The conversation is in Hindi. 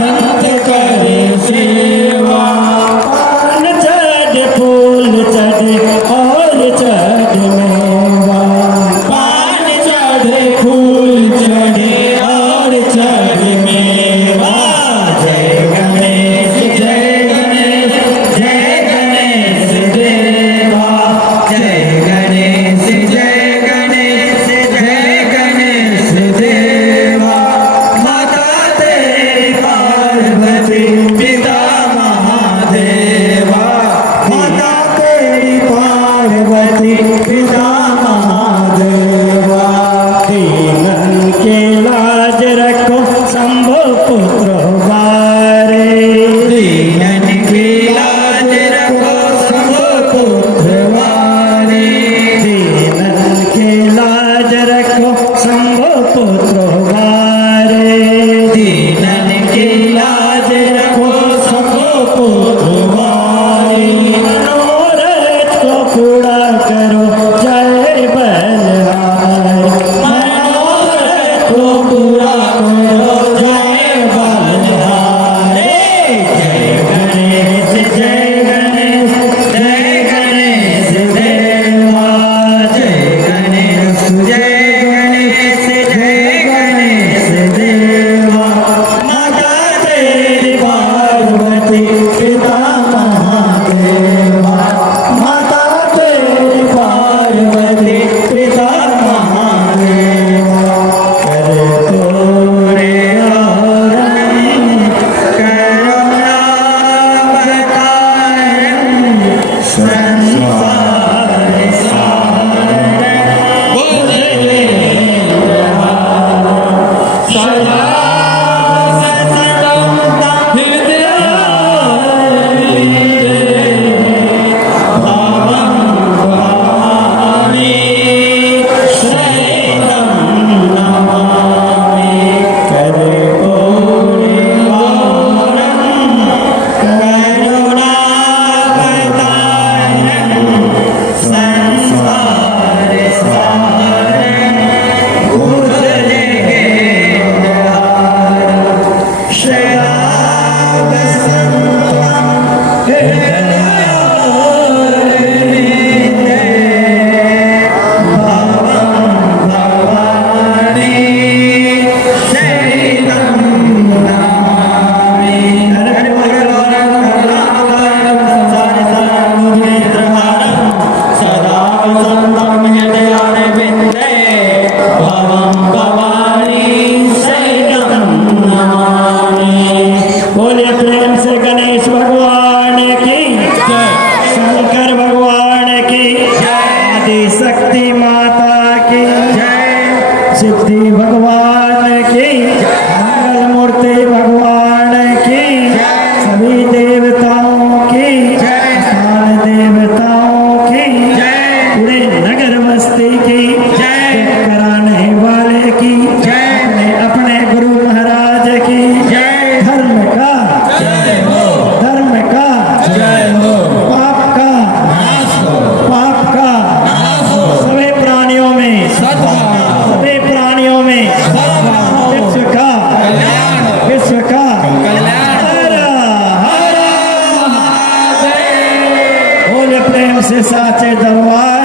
संत करे सेवा। पान चढ़ फूल चढ़ और चढ़ मेवा, पान चढ़े फूल चढ़े और चढ़ मेवा। जय गणेश जय गणेश जय गणेश देवा। जय गणेश जय गणेश जय गणेश देवा। माता तेरी पार्वती पिता महादेवा। माता तेरी पार्वती पिता महादेवा। दीनन के लाज रखो शंभु पुत्र वारे। दीनन की लाज रखो शंभु पुत्र वारे। दीनन के लाज रखो शंभु पुत्र वारे। दीनन की लाज रखो शंभु पुत्र वारे। मनोरथ को पूरा करो जय बलहार। मनोरथ को पूरा करो जय बलहार। जय गणेश जय गणेश जय गणेश देवा। जय गणेश जय गणेश जय गणेश देवा। माता तेरी पार्वती पिता महादेवा। माता तेरी पार्वती पिता महादेवा। कर तोरे औरंग करुणा बतारंग। संसार सारंग बोले सदा सततम हृदयारविंदे। भावं भवामि शरणं नमामि। कर्पूरी गौरं करुणावतारं। संसार सारं भुजगेन्द्रहारं। सदा वसन्तं हृदयारविंदे। भावं भवामि शरणं नमामि। सदा वसन्तं हृदयारविंदे। भावं भवामि शरणं नमामि। बोले प्रेम से गणेश भगवान की जय। शंकर भगवान की जय। आदि शक्ति माता की जय। सिद्धि भगवान की मंगल मूर्ति भगवान की सभी देवताओं की स्थान देवताओं की पूरे नगर बस्ती की कराने वाले की अपने अपने गुरु महाराज की धर्म का धर्म का पाप का पाप का सभी प्राणियों में सभी प्राणियों में विश्व का हर हर महादेव। बोले प्रेम से साचे दरबार